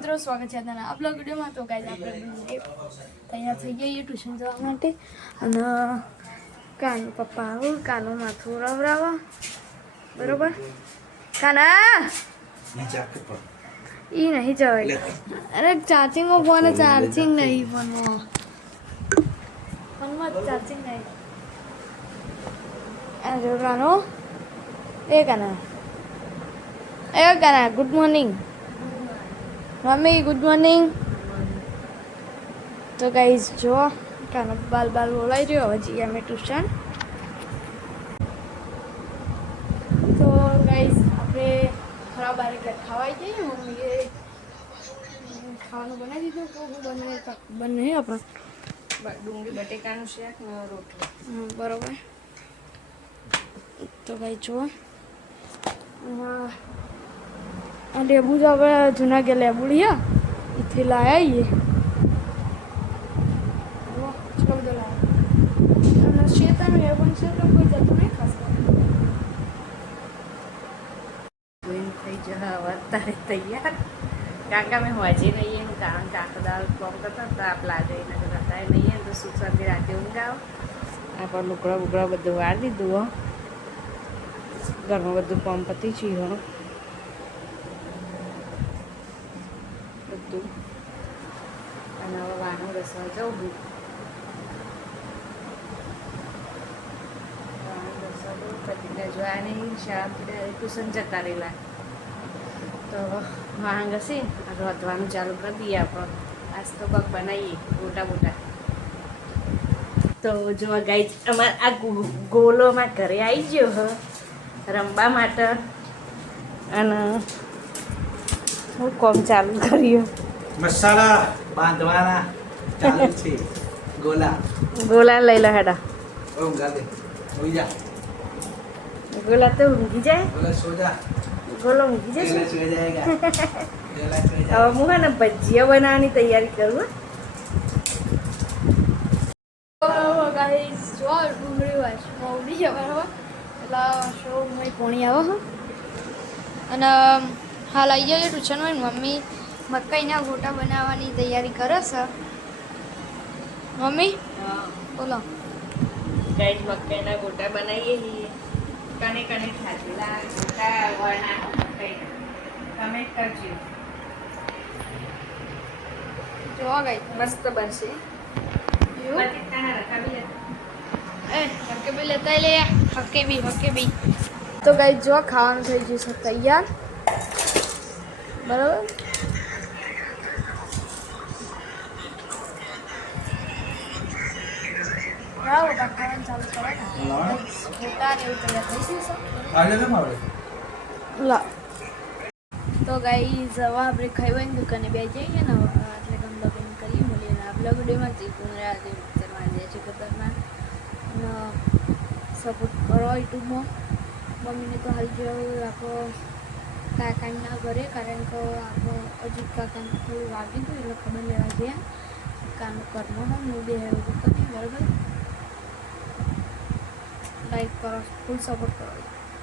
મિત્રો સ્વાગત છે તમારું આપણા વિડીયોમાં। તો ગાઈસ આપણે તૈયાર થઈ ગયા ટ્યુશન જવા માટે અને કાનો પપ્પા આવું કાનો માથું રવરાવા બરોબર કાના ઈ નહીં જવાય અરે ચાર્જિંગમાં ફોન ચાર્જિંગ નહીં ફોનમાં ચાર્જિંગ નહીં અરે કાનો એ Kana good morning mummy good morning. तो गाइस जो कानो बाल बोलाई रही हजी अमे ट्यूशन तो गाइस आपणे खराब बारे खावाई जाइए मम्मी खावा बनावी दीधुं तो बने अपना डूंगरी बटेकानुं शाक ने रोटली बराबर। तो गाइस जो लेबू जो आप जूना के लेबू लिया इतने लाया ये शेता में लेबू से तो कोई जतो नहीं खास થઈ જવા અત્યારે તૈયાર કાકા મેં હોજે નહીં એનું કારણ કાકા દાળ કોમ કરતા તાપ લાગે એના કરતા નહીં તો સુખ શાંતિ રાતે ઊંઘ આવ આપણે લુકડા બુકડા બધું વાર દીધું ઘરમાં બધું કોમ પતી છે અને હવે વાનું રસવા જવું પતિને જોયા નહીં શાળાથી ડાયરેક્ટ ટ્યુશન જતા રહેલા તો વાહન ઘસી રોધવાનું ચાલુ કરી દઈએ આપણે આજ તો પગ બનાવીએ મોટા તો જો ગાઈસ અમારે આ ગોલોમાં ઘરે આવી ગયો હ રમવા માટે અને હું કોમ ચાલુ કર્યું મસાલા બાંધવાના ચાલુ છે ગોલા લઈ લો હેડા ઊંઘા દે હોઈ જા ગોલા તો ઊંઘી જાય ગોલા સો જા ગોલો ઊંઘી જાય ગોલા સો જાયેગા ગોલા સો હવે હું હે ને ભજીયા બનાવવાની તૈયારી કરું ગાઈસ જો ડુંગળી વાસમાં ઉડી જવાનો એટલે શો મય પોણી આવો અને હાલ આવી જાય ટ્યુશનમાં મમ્મી મકાઈના ગોટા બનાવવાની તૈયારી કરે છે મમ્મી બોલો ગાઈસ મકાઈના ગોટા બનાવીએ છીએ કને ખાધેલા ગોટા વણા મકાઈ કમેન્ટ કરજો જો ગાઈસ મસ્ત બનશે હકે બી લેતા લે હકે બી તો ગાઈસ જો ખાવાનું થઈ ગયું છે તૈયાર બરાબર ખાવાનું ચાલુ કરે તો ગાઈસ હવે આપણે ખાઈ દુકાને બે જઈએ ને એટલે ગમ કરી મળીએ ને આપણા વિડીયોમાં જે છે ખતરનાક સપોર્ટ કરો યુટ્યુબમાં મમ્મીને તો હાલ જેવું આપણો કાકાના ઘરે કારણ કે આપણો અજીત કાકાને થોડું વાગ્યું હતું એટલે ખબર લેવા ગયા કાનું કર્મ હોય હું બે એવું કરી બરાબર લાઈક કરો ફૂલ સપોર્ટ કરો